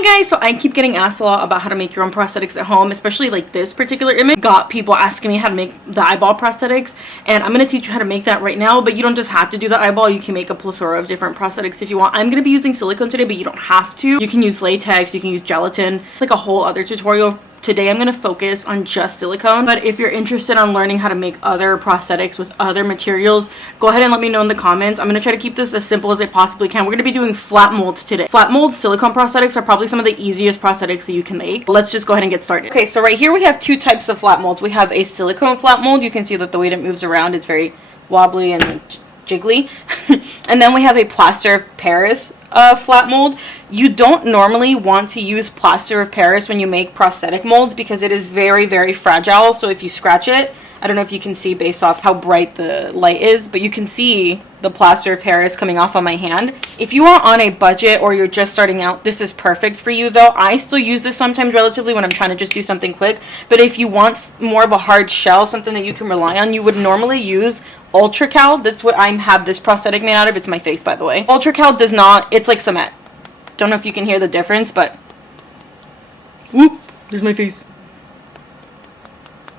Hi guys, so I keep getting asked a lot about how to make your own prosthetics at home, especially like this particular image got people asking me how to make the eyeball prosthetics, and I'm going to teach you how to make that right now. But you don't just have to do the eyeball, you can make a plethora of different prosthetics if you want. I'm going to be using silicone today, but you don't have to. You can use latex, you can use gelatin. It's like a whole other tutorial. Today I'm going to focus on just silicone, but if you're interested on learning how to make other prosthetics with other materials, go ahead and let me know in the comments. I'm going to try to keep this as simple as I possibly can. We're going to be doing flat molds today. Flat mold silicone prosthetics are probably some of the easiest prosthetics that you can make. Let's just go ahead and get started. Okay, so right here we have two types of flat molds. We have a silicone flat mold. You can see that the way it moves around, it's very wobbly and jiggly. And then we have a plaster of Paris flat mold. You don't normally want to use plaster of Paris when you make prosthetic molds because it is very, very fragile. So if you scratch it, I don't know if you can see based off how bright the light is, but you can see the plaster of Paris coming off on my hand. If you are on a budget or you're just starting out, this is perfect for you though. I still use this sometimes relatively when I'm trying to just do something quick, but if you want more of a hard shell, something that you can rely on, you would normally use Ultracal. That's what I have this prosthetic made out of. It's my face, by the way. Ultracal does not, it's like cement. Don't know if you can hear the difference, but whoop, there's my face.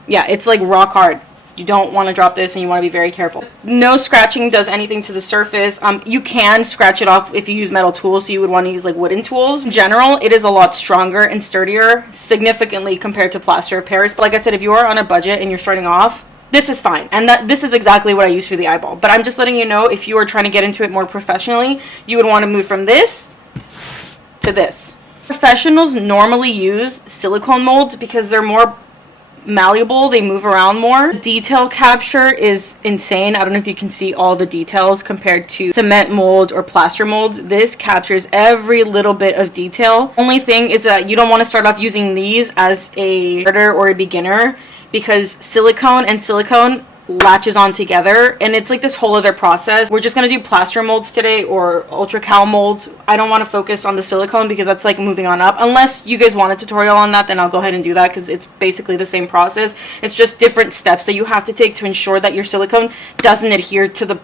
Yeah, it's like rock hard. You don't want to drop this and you want to be very careful. No scratching does anything to the surface. You can scratch it off if you use metal tools, so you would want to use like wooden tools. In general, it is a lot stronger and sturdier, significantly compared to plaster of Paris. But like I said, if you are on a budget and you're starting off, this is fine, and this is exactly what I use for the eyeball. But I'm just letting you know, if you are trying to get into it more professionally, you would want to move from this to this. Professionals normally use silicone molds because they're more malleable, they move around more. Detail capture is insane. I don't know if you can see all the details compared to cement molds or plaster molds. This captures every little bit of detail. Only thing is that you don't want to start off using these as a starter or a beginner, because silicone and silicone latches on together and it's like this whole other process. We're just going to do plaster molds today or Ultracal molds. I don't want to focus on the silicone because that's like moving on up. Unless you guys want a tutorial on that, then I'll go ahead and do that because it's basically the same process. It's just different steps that you have to take to ensure that your silicone doesn't adhere to the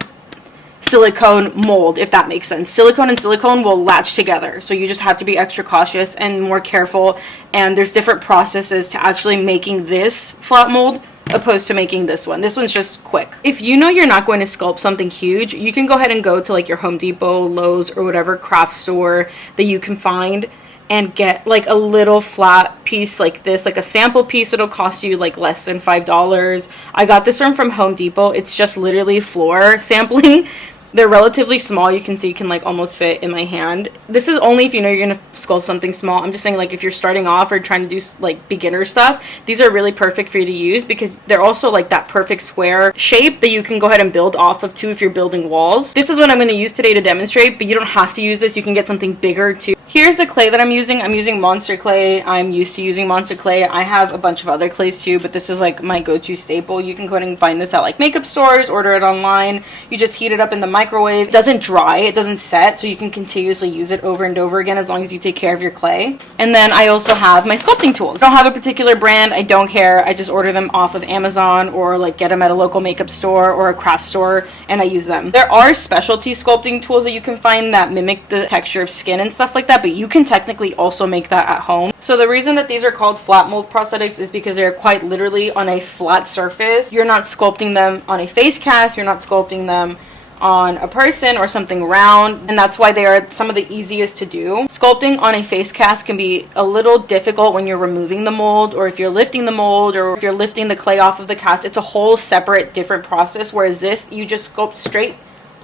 silicone mold, if that makes sense. Silicone and silicone will latch together, so you just have to be extra cautious and more careful, and there's different processes to actually making this flat mold opposed to making this one. This one's just quick. If you know you're not going to sculpt something huge, you can go ahead and go to like your Home Depot, Lowe's, or whatever craft store that you can find and get like a little flat piece like this, like a sample piece. It'll cost you like less than $5. I got this one from Home Depot. It's just literally floor sampling. They're relatively small. You can see can like almost fit in my hand. This is only if you know you're gonna sculpt something small. I'm just saying, like, if you're starting off or trying to do like beginner stuff, these are really perfect for you to use because they're also like that perfect square shape that you can go ahead and build off of too if you're building walls. This is what I'm going to use today to demonstrate, but you don't have to use this. You can get something bigger too. Here's the clay that I'm using. I'm using Monster clay. I'm used to using Monster clay. I have a bunch of other clays too, but this is like my go-to staple. You can go ahead and find this at like makeup stores, order it online. You just heat it up in the microwave. It doesn't dry, it doesn't set, so you can continuously use it over and over again as long as you take care of your clay. And then I also have my sculpting tools. I don't have a particular brand. I don't care. I just order them off of Amazon or like get them at a local makeup store or a craft store, and I use them. There are specialty sculpting tools that you can find that mimic the texture of skin and stuff like that, but you can technically also make that at home. So the reason that these are called flat mold prosthetics is because they're quite literally on a flat surface. You're not sculpting them on a face cast, you're not sculpting them on a person or something round, and that's why they are some of the easiest to do. Sculpting on a face cast can be a little difficult when you're removing the mold, or if you're lifting the mold, or if you're lifting the clay off of the cast. It's a whole separate different process, whereas this, you just sculpt straight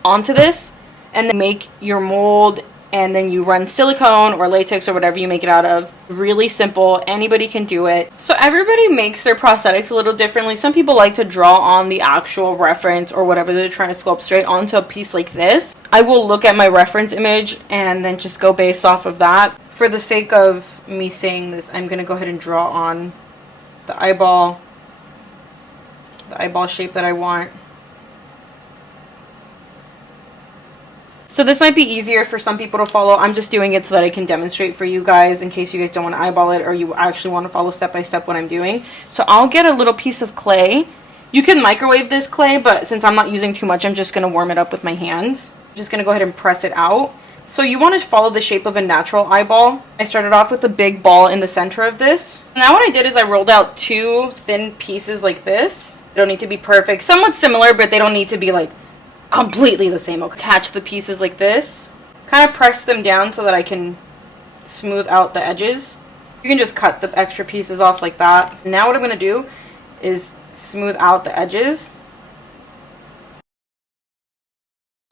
onto this and then make your mold, and then you run silicone or latex or whatever you make it out of. Really simple. Anybody can do it. So everybody makes their prosthetics a little differently. Some people like to draw on the actual reference or whatever they're trying to sculpt straight onto a piece like this. I will look at my reference image and then just go based off of that. For the sake of me saying this, I'm going to go ahead and draw on the eyeball shape that I want. So this might be easier for some people to follow. I'm just doing it so that I can demonstrate for you guys in case you guys don't want to eyeball it or you actually want to follow step by step what I'm doing. So I'll get a little piece of clay. You can microwave this clay, but since I'm not using too much, I'm just going to warm it up with my hands. I'm just going to go ahead and press it out. So you want to follow the shape of a natural eyeball. I started off with a big ball in the center of this. Now what I did is I rolled out 2 thin pieces like this. They don't need to be perfect. Somewhat similar, but they don't need to be like completely the same. I'll attach the pieces like this. Kind of press them down so that I can smooth out the edges. You can just cut the extra pieces off like that. Now what I'm going to do is smooth out the edges.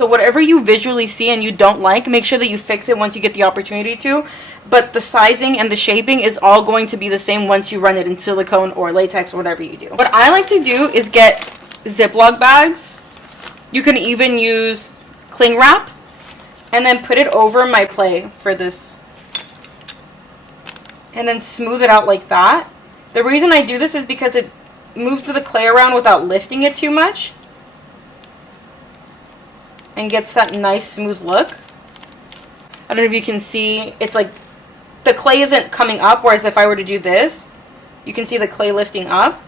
So whatever you visually see and you don't like, make sure that you fix it once you get the opportunity to. But the sizing and the shaping is all going to be the same once you run it in silicone or latex or whatever you do. What I like to do is get Ziploc bags. You can even use cling wrap and then put it over my clay for this. And then smooth it out like that. The reason I do this is because it moves the clay around without lifting it too much. And gets that nice smooth look. I don't know if you can see, it's like the clay isn't coming up, whereas if I were to do this, you can see the clay lifting up.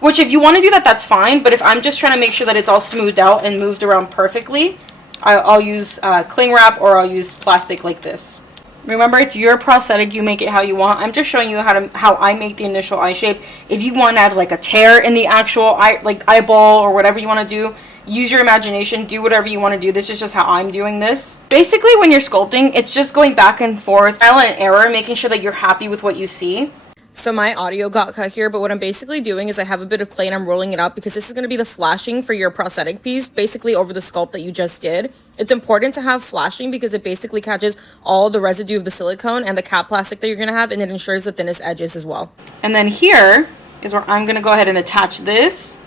Which if you want to do that, that's fine, but if I'm just trying to make sure that it's all smoothed out and moved around perfectly, I'll use cling wrap or I'll use plastic like this. Remember, it's your prosthetic, you make it how you want. I'm just showing you how I make the initial eye shape. If you want to add like a tear in the actual eyeball or whatever you want to do, use your imagination, do whatever you want to do. This is just how I'm doing this. Basically, when you're sculpting, it's just going back and forth, trial and error, making sure that you're happy with what you see. So my audio got cut here, but what I'm basically doing is I have a bit of clay and I'm rolling it up because this is going to be the flashing for your prosthetic piece, basically over the sculpt that you just did. It's important to have flashing because it basically catches all the residue of the silicone and the cap plastic that you're going to have, and it ensures the thinnest edges as well. And then here is where I'm going to go ahead and attach this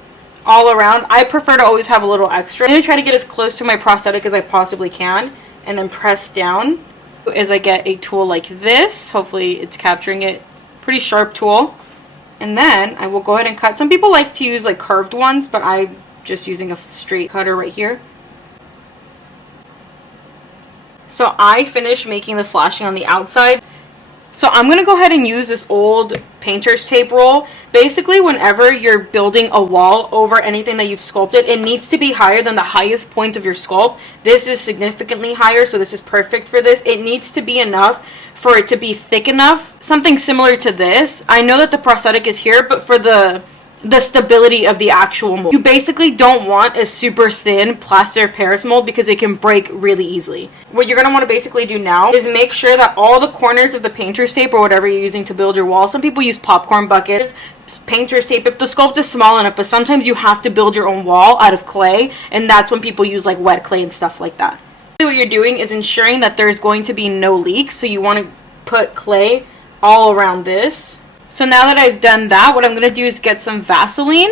all around. I prefer to always have a little extra. I'm going to try to get as close to my prosthetic as I possibly can and then press down as I get a tool like this. Hopefully it's capturing it. Pretty sharp tool. And then I will go ahead and cut. Some people like to use like curved ones, but I'm just using a straight cutter right here. So I finished making the flashing on the outside. So I'm going to go ahead and use this old painter's tape roll. Basically, whenever you're building a wall over anything that you've sculpted, it needs to be higher than the highest point of your sculpt. This is significantly higher, so this is perfect for this. It needs to be enough for it to be thick enough. Something similar to this. I know that the prosthetic is here, but for the stability of the actual mold. You basically don't want a super thin plaster of Paris mold because it can break really easily. What you're going to want to basically do now is make sure that all the corners of the painter's tape or whatever you're using to build your wall, some people use popcorn buckets, painter's tape if the sculpt is small enough, but sometimes you have to build your own wall out of clay, and that's when people use like wet clay and stuff like that. What you're doing is ensuring that there's going to be no leaks, so you want to put clay all around this. So now that I've done that, what I'm going to do is get some Vaseline.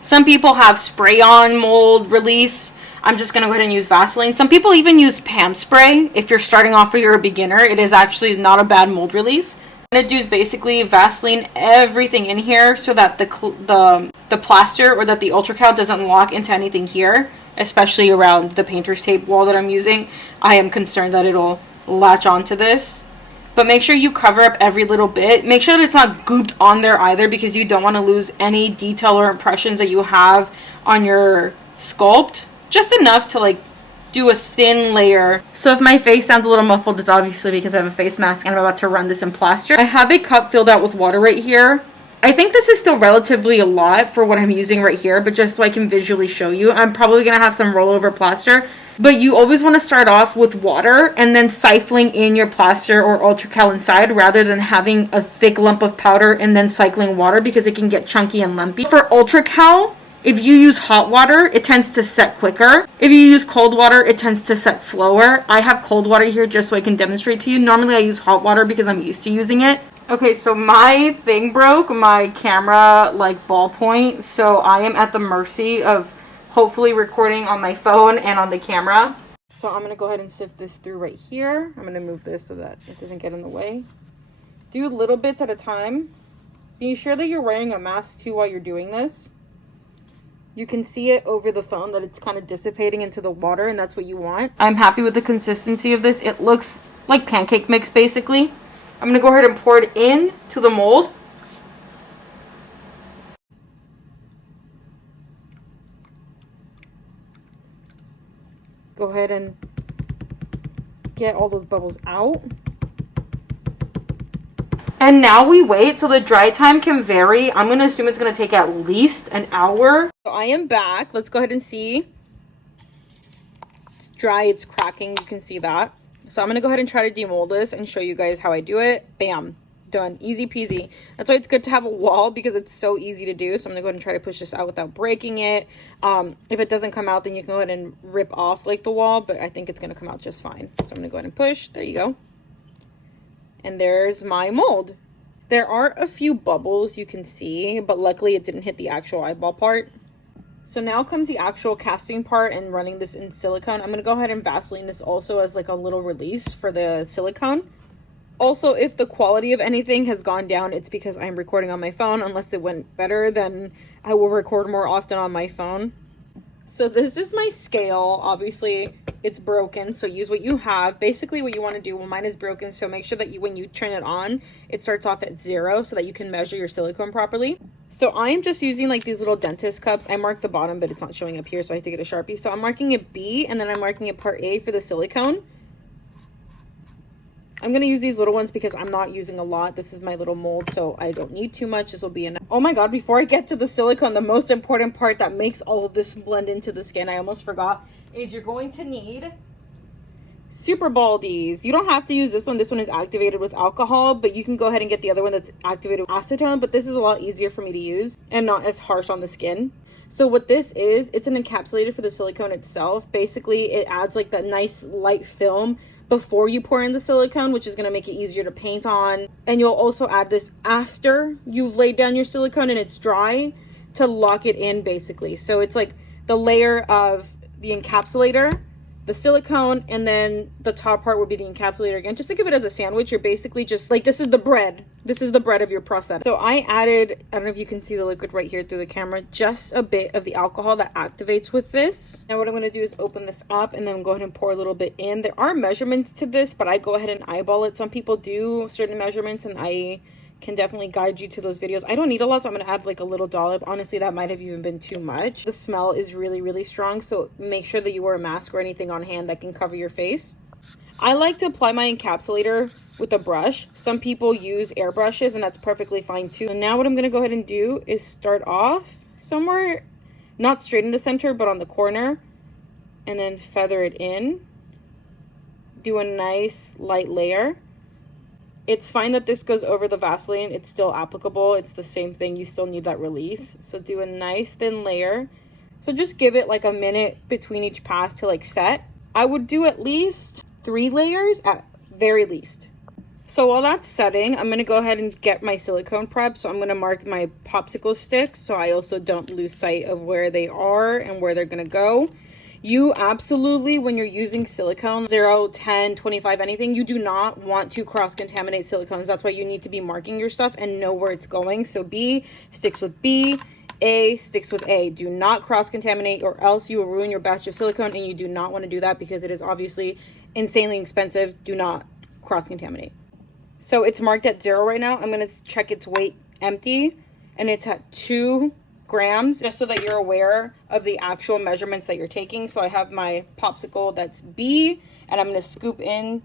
Some people have spray-on mold release. I'm just going to go ahead and use Vaseline. Some people even use Pam spray. If you're starting off or you're a beginner, it is actually not a bad mold release. What I'm going to do is basically Vaseline everything in here so that the plaster or that the ultracal doesn't lock into anything here, especially around the painter's tape wall that I'm using. I am concerned that it'll latch onto this. But make sure you cover up every little bit. Make sure that it's not gooped on there either, because you don't want to lose any detail or impressions that you have on your sculpt. Just enough to like do a thin layer. So if my face sounds a little muffled, it's obviously because I have a face mask and I'm about to run this in plaster. I have a cup filled out with water right here. I think this is still relatively a lot for what I'm using right here, but just so I can visually show you, I'm probably going to have some rollover plaster. But you always want to start off with water and then siphoning in your plaster or ultracal inside rather than having a thick lump of powder and then cycling water, because it can get chunky and lumpy. For ultracal, if you use hot water, it tends to set quicker. If you use cold water, it tends to set slower. I have cold water here just so I can demonstrate to you. Normally I use hot water because I'm used to using it. Okay, so my thing broke, my camera like ballpoint, so I am at the mercy of hopefully recording on my phone and on the camera. So I'm going to go ahead and sift this through right here. I'm going to move this so that it doesn't get in the way. Do little bits at a time. Be sure that you're wearing a mask too while you're doing this. You can see it over the phone that it's kind of dissipating into the water, and that's what you want. I'm happy with the consistency of this. It looks like pancake mix basically. I'm going to go ahead and pour it in to the mold. Go ahead and get all those bubbles out. And now we wait. So the dry time can vary. I'm going to assume it's going to take at least an hour. So I am back. Let's go ahead and see. It's dry. It's cracking. You can see that. So I'm going to go ahead and try to demold this and show you guys how I do it. Bam. Done. Easy peasy. That's why it's good to have a wall, because it's so easy to do. So I'm going to go ahead and try to push this out without breaking it. If it doesn't come out, then you can go ahead and rip off like the wall, but I think it's going to come out just fine. So I'm going to go ahead and push. There you go. And there's my mold. There are a few bubbles you can see, but luckily it didn't hit the actual eyeball part. So now comes the actual casting part and running this in silicone. I'm going to go ahead and Vaseline this also as like a little release for the silicone. Also, if the quality of anything has gone down, it's because I'm recording on my phone. Unless it went better, then I will record more often on my phone. So this is my scale. Obviously, it's broken, so use what you have. Basically, what you want to do, well, mine is broken, so make sure that when you turn it on, it starts off at 0 so that you can measure your silicone properly. So I am just using like these little dentist cups. I marked the bottom, but it's not showing up here, so I have to get a Sharpie. So I'm marking it B, and then I'm marking it part A for the silicone. I'm going to use these little ones because I'm not using a lot. This is my little mold, so I don't need too much. This will be enough. Oh my god, before I get to the silicone, the most important part that makes all of this blend into the skin, I almost forgot, is you're going to need Super Baldies. You don't have to use this one. This one is activated with alcohol, but you can go ahead and get the other one that's activated with acetone, but this is a lot easier for me to use and not as harsh on the skin. So what this is, it's an encapsulator for the silicone itself. Basically, it adds like that nice light film before you pour in the silicone, which is going to make it easier to paint on. And you'll also add this after you've laid down your silicone and it's dry to lock it in, basically. So it's like the layer of the encapsulator, the silicone, and then the top part would be the encapsulator again. Just think of it as a sandwich. You're basically just like, this is the bread. This is the bread of your prosthetic. So I added, I don't know if you can see the liquid right here through the camera, just a bit of the alcohol that activates with this. Now what I'm going to do is open this up and then go ahead and pour a little bit in. There are measurements to this, but I go ahead and eyeball it. Some people do certain measurements, and I can definitely guide you to those videos. I don't need a lot, so I'm going to add like a little dollop. Honestly, that might have even been too much. The smell is really, really strong, so make sure that you wear a mask or anything on hand that can cover your face. I like to apply my encapsulator with a brush. Some people use air brushes, and that's perfectly fine too. And now what I'm going to go ahead and do is start off somewhere, not straight in the center, but on the corner, and then feather it in. Do a nice light layer. It's fine that this goes over the Vaseline. It's still applicable. It's the same thing. You still need that release. So do a nice thin layer. So just give it like a minute between each pass to like set. I would do at least 3 layers at very least. So while that's setting, I'm going to go ahead and get my silicone prep. So I'm going to mark my popsicle sticks so I also don't lose sight of where they are and where they're going to go. You absolutely, when you're using silicone, 0, 10, 25, anything, you do not want to cross-contaminate silicones. That's why you need to be marking your stuff and know where it's going. So B sticks with B, A sticks with A. Do not cross-contaminate, or else you will ruin your batch of silicone, and you do not want to do that because it is obviously insanely expensive. Do not cross-contaminate. So it's marked at 0 right now. I'm going to check its weight empty, and it's at 2 grams, just so that you're aware of the actual measurements that you're taking. So I have my popsicle that's B, and I'm going to scoop in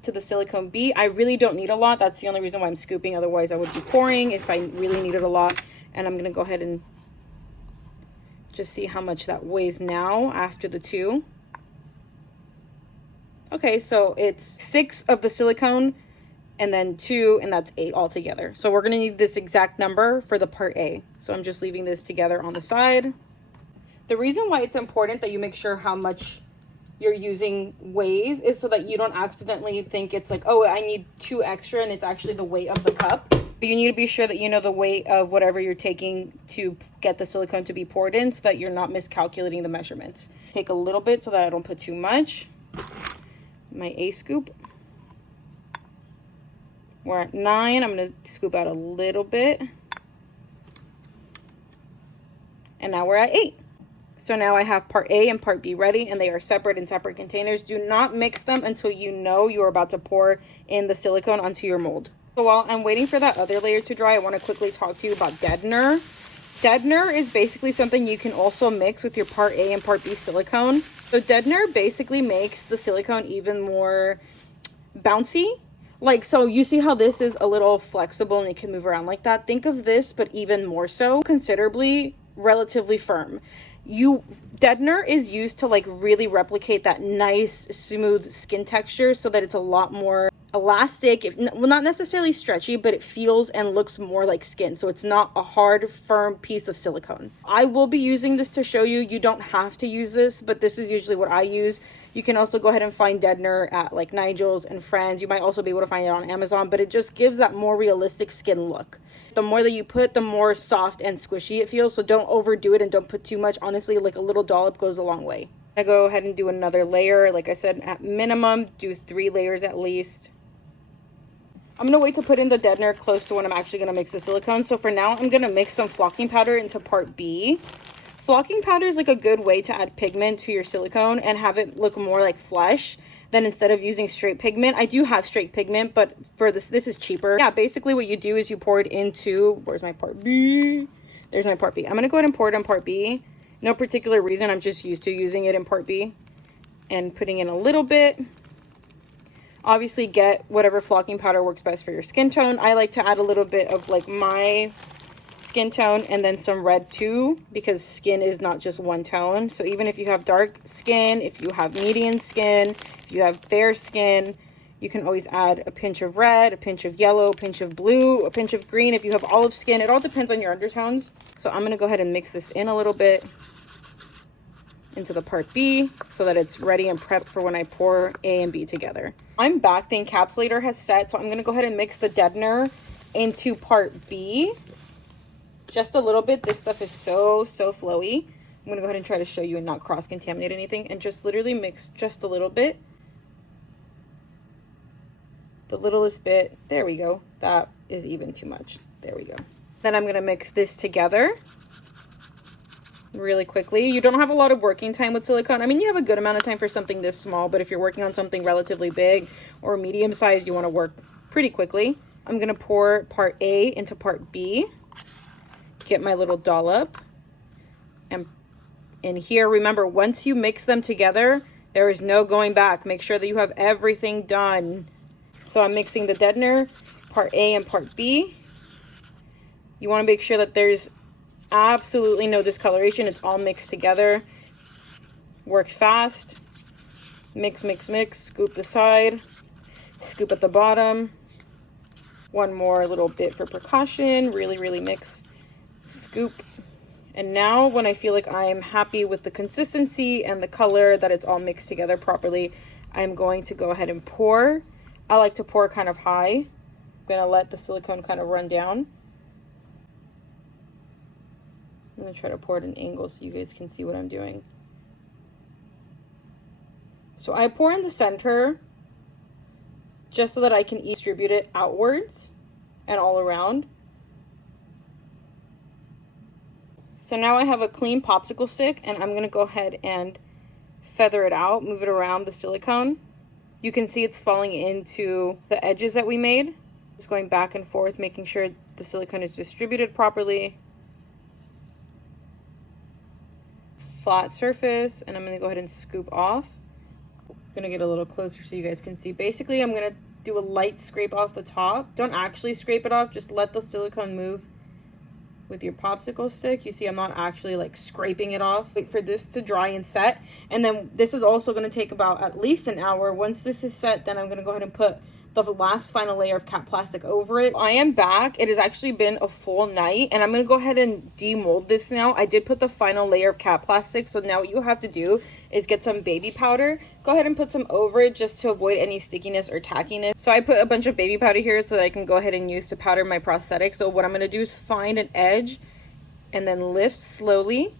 to the silicone B. I really don't need a lot. That's the only reason why I'm scooping. Otherwise I would be pouring if I really needed a lot. And I'm going to go ahead and just see how much that weighs now after the 2. Okay, so it's 6 of the silicone and then 2, and that's 8 altogether. So we're gonna need this exact number for the part A. So I'm just leaving this together on the side. The reason why it's important that you make sure how much you're using weighs is so that you don't accidentally think it's like, oh, I need 2 extra, and it's actually the weight of the cup. You need to be sure that you know the weight of whatever you're taking to get the silicone to be poured in, so that you're not miscalculating the measurements. Take a little bit so that I don't put too much. My A scoop. We're at 9. I'm going to scoop out a little bit. And now we're at 8. So now I have part A and part B ready, and they are separate in separate containers. Do not mix them until you know you're about to pour in the silicone onto your mold. So while I'm waiting for that other layer to dry, I want to quickly talk to you about deadener. Deadener is basically something you can also mix with your part A and part B silicone. So deadener basically makes the silicone even more bouncy. Like, so you see how this is a little flexible and it can move around like that? Think of this, but even more so, considerably, relatively firm. Deadener is used to like really replicate that nice smooth skin texture so that it's a lot more elastic, well, not necessarily stretchy, but it feels and looks more like skin, so it's not a hard firm piece of silicone. I will be using this to show you. You don't have to use this, but this is usually what I use. You can also go ahead and find deadener at like Nigel's and Friends. You might also be able to find it on Amazon, but it just gives that more realistic skin look. The more that you put, the more soft and squishy it feels, so don't overdo it and don't put too much. Honestly, like a little dollop goes a long way. I go ahead and do another layer. Like I said, at minimum, do 3 layers at least. I'm going to wait to put in the deadener close to when I'm actually going to mix the silicone. So for now, I'm going to mix some flocking powder into part B. Flocking powder is like a good way to add pigment to your silicone and have it look more like flesh than instead of using straight pigment. I do have straight pigment, but for this is cheaper. Yeah, basically what you do is you pour it into, where's my part B? There's my part B. I'm going to go ahead and pour it on part B. No particular reason, I'm just used to using it in part B and putting in a little bit. Obviously get whatever flocking powder works best for your skin tone. I like to add a little bit of like my skin tone and then some red too, because skin is not just one tone. So even if you have dark skin, if you have medium skin, if you have fair skin, you can always add a pinch of red, a pinch of yellow, a pinch of blue, a pinch of green. If you have olive skin, it all depends on your undertones. So I'm going to go ahead and mix this in a little bit into the part B so that it's ready and prepped for when I pour A and B together. I'm back. The encapsulator has set, so I'm going to go ahead and mix the deadener into part B just a little bit. This stuff is so flowy. I'm going to go ahead and try to show you and not cross-contaminate anything, and just literally mix just a little bit. The littlest bit. There we go. That is even too much. There we go. Then I'm going to mix this together really quickly. You don't have a lot of working time with silicone. I mean, you have a good amount of time for something this small, but if you're working on something relatively big or medium sized, you want to work pretty quickly. I'm going to pour part A into part B, get my little dollop, and in here, remember, once you mix them together, there is no going back. Make sure that you have everything done. So I'm mixing the deadener, part A and part B. You want to make sure that there's absolutely no discoloration. It's all mixed together. Work fast. Mix, mix, mix. Scoop the side. Scoop at the bottom. One more little bit for precaution. Really mix. Scoop. And now when I feel like I'm happy with the consistency and the color, that it's all mixed together properly, I'm going to go ahead and pour. I like to pour kind of high. I'm going to let the silicone kind of run down. I'm going to try to pour at an angle so you guys can see what I'm doing. So I pour in the center just so that I can distribute it outwards and all around. So now I have a clean popsicle stick, and I'm going to go ahead and feather it out, move it around the silicone. You can see it's falling into the edges that we made. Just going back and forth, making sure the silicone is distributed properly. Flat surface, and I'm going to go ahead and scoop off. I'm going to get a little closer so you guys can see. Basically, I'm going to do a light scrape off the top. Don't actually scrape it off, just let the silicone move with your popsicle stick. You see I'm not actually like scraping it off. Wait for this to dry and set, and then this is also going to take about at least an hour. Once this is set, then I'm going to go ahead and put the last final layer of cap plastic over it. I am back. It has actually been a full night, and I'm going to go ahead and demold this now. I did put the final layer of cap plastic, so now what you have to do is get some baby powder. Go ahead and put some over it just to avoid any stickiness or tackiness. So I put a bunch of baby powder here so that I can go ahead and use to powder my prosthetic. So what I'm going to do is find an edge and then lift slowly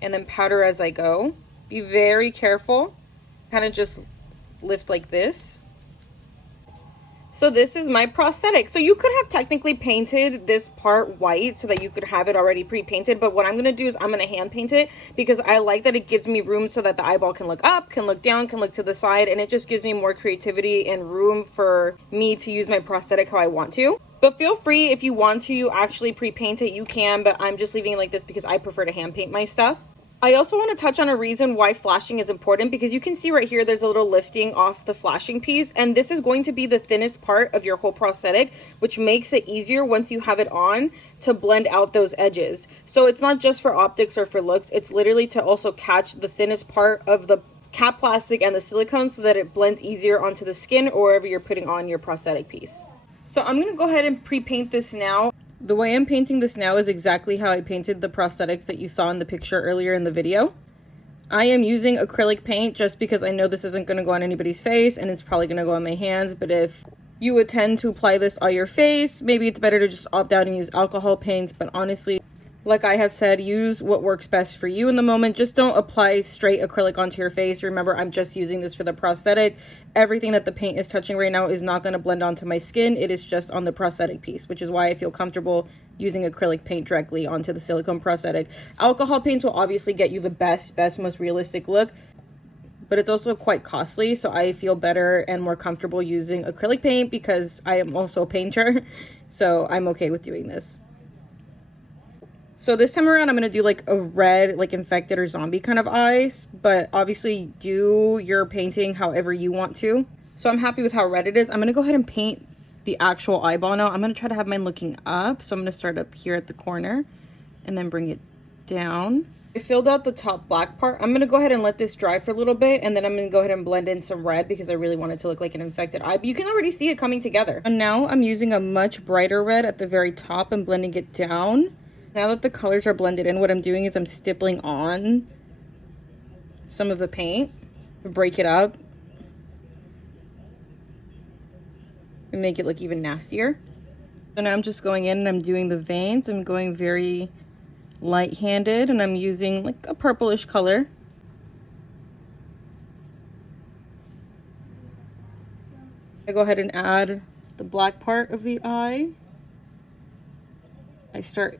and then powder as I go. Be very careful. Kind of just lift like this. So this is my prosthetic. So you could have technically painted this part white so that you could have it already pre-painted, but what I'm going to do is I'm going to hand paint it because I like that it gives me room so that the eyeball can look up, can look down, can look to the side, and it just gives me more creativity and room for me to use my prosthetic how I want to. But feel free, if you want to actually pre-paint it, you can, but I'm just leaving it like this because I prefer to hand paint my stuff. I also want to touch on a reason why flashing is important, because you can see right here there's a little lifting off the flashing piece, and this is going to be the thinnest part of your whole prosthetic, which makes it easier once you have it on to blend out those edges. So it's not just for optics or for looks, it's literally to also catch the thinnest part of the cap plastic and the silicone so that it blends easier onto the skin or wherever you're putting on your prosthetic piece. So I'm going to go ahead and pre-paint this now. The way I'm painting this now is exactly how I painted the prosthetics that you saw in the picture earlier in the video. I am using acrylic paint just because I know this isn't going to go on anybody's face and it's probably going to go on my hands, but if you would tend to apply this on your face, maybe it's better to just opt out and use alcohol paints. But honestly, like I have said, use what works best for you in the moment. Just don't apply straight acrylic onto your face. Remember, I'm just using this for the prosthetic. Everything that the paint is touching right now is not going to blend onto my skin. It is just on the prosthetic piece, which is why I feel comfortable using acrylic paint directly onto the silicone prosthetic. Alcohol paints will obviously get you the best, most realistic look, but it's also quite costly. So I feel better and more comfortable using acrylic paint because I am also a painter. So I'm okay with doing this. So this time around, I'm going to do like a red, like infected or zombie kind of eyes, but obviously do your painting however you want to. So I'm happy with how red it is. I'm going to go ahead and paint the actual eyeball now. I'm going to try to have mine looking up. So I'm going to start up here at the corner and then bring it down. I filled out the top black part. I'm going to go ahead and let this dry for a little bit, and then I'm going to go ahead and blend in some red because I really want it to look like an infected eye. But you can already see it coming together. And now I'm using a much brighter red at the very top and blending it down. Now that the colors are blended in, what I'm doing is I'm stippling on some of the paint, break it up, and make it look even nastier. So now I'm just going in and I'm doing the veins. I'm going very light-handed and I'm using like a purplish color. I go ahead and add the black part of the eye. I start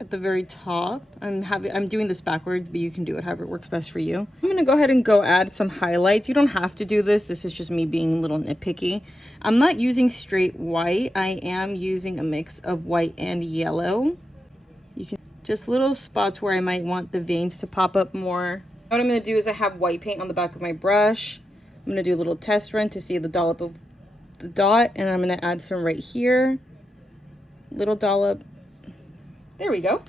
at the very top. I'm doing this backwards, but you can do it however it works best for you. I'm gonna go ahead and add some highlights. You don't have to do this. This is just me being a little nitpicky. I'm not using straight white. I am using a mix of white and yellow. You can just little spots where I might want the veins to pop up more. What I'm gonna do is I have white paint on the back of my brush. I'm gonna do a little test run to see the dollop of the dot, and I'm gonna add some right here. Little dollop. There we go.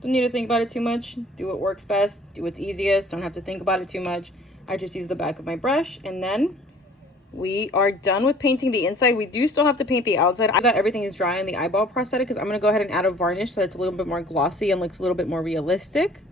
Don't need to think about it too much. Do what works best. Do what's easiest. Don't have to think about it too much. I just use the back of my brush, and then we are done with painting the inside. We do still have to paint the outside. I thought everything is dry on the eyeball prosthetic because I'm going to go ahead and add a varnish so it's a little bit more glossy and looks a little bit more realistic.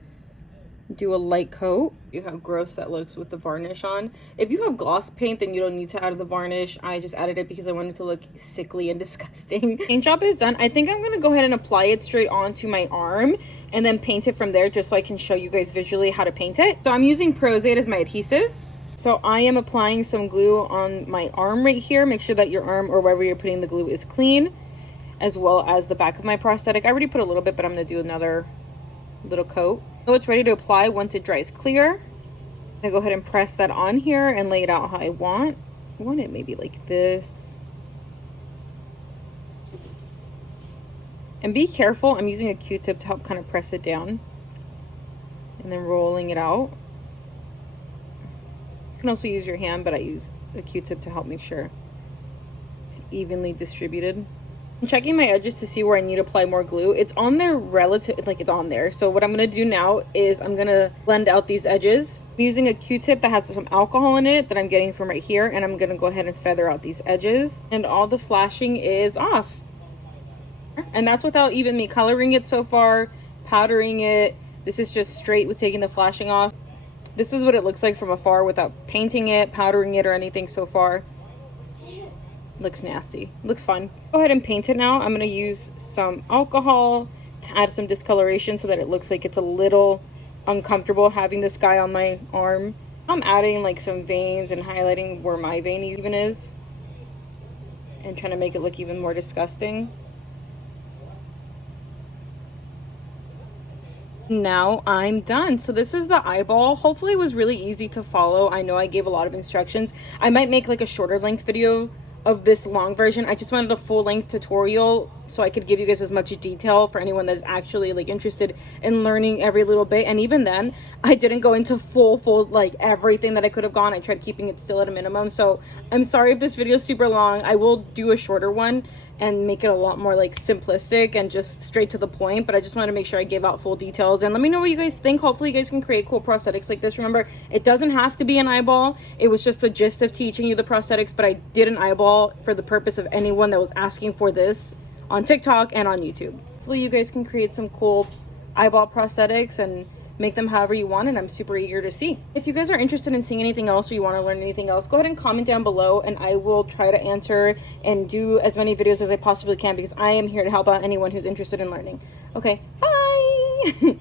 Do a light coat. You how gross that looks with the varnish on. If you have gloss paint, then you don't need to add the varnish. I just added it because I wanted to look sickly and disgusting. Paint job is done. I think I'm going to go ahead and apply it straight onto my arm and then paint it from there just so I can show you guys visually how to paint it. So I'm using Prozade as my adhesive. So I am applying some glue on my arm right here. Make sure that your arm or wherever you're putting the glue is clean, as well as the back of my prosthetic. I already put a little bit, but I'm going to do another little coat. So it's ready to apply once it dries clear. I'm gonna go ahead and press that on here and lay it out how I want. I want it maybe like this. And be careful, I'm using a Q-tip to help kind of press it down. And then rolling it out. You can also use your hand, but I use a Q-tip to help make sure it's evenly distributed. I'm checking my edges to see where I need to apply more glue. It's on there like it's on there. So what I'm going to do now is I'm going to blend out these edges. I'm using a Q-tip that has some alcohol in it that I'm getting from right here. And I'm going to go ahead and feather out these edges. And all the flashing is off. And that's without even me coloring it so far, powdering it. This is just straight with taking the flashing off. This is what it looks like from afar without painting it, powdering it, or anything so far. Looks nasty. Looks fun. Go ahead and paint it now. I'm going to use some alcohol to add some discoloration so that it looks like it's a little uncomfortable having this guy on my arm. I'm adding like some veins and highlighting where my vein even is and trying to make it look even more disgusting. Now I'm done. So this is the eyeball. Hopefully it was really easy to follow. I know I gave a lot of instructions. I might make like a shorter length video of this long version. I just wanted a full-length tutorial so I could give you guys as much detail for anyone that's actually like interested in learning every little bit. And even then, I didn't go into full like everything that I could have gone. I tried keeping it still at a minimum. So I'm sorry if this video is super long. I will do a shorter one and make it a lot more like simplistic and just straight to the point, but I just wanted to make sure I gave out full details. And let me know what you guys think. Hopefully you guys can create cool prosthetics like this. Remember, it doesn't have to be an eyeball. It was just the gist of teaching you the prosthetics, but I did an eyeball for the purpose of anyone that was asking for this on TikTok and on YouTube. Hopefully you guys can create some cool eyeball prosthetics and make them however you want, and I'm super eager to see. If you guys are interested in seeing anything else or you want to learn anything else, go ahead and comment down below and I will try to answer and do as many videos as I possibly can, because I am here to help out anyone who's interested in learning. Okay, bye!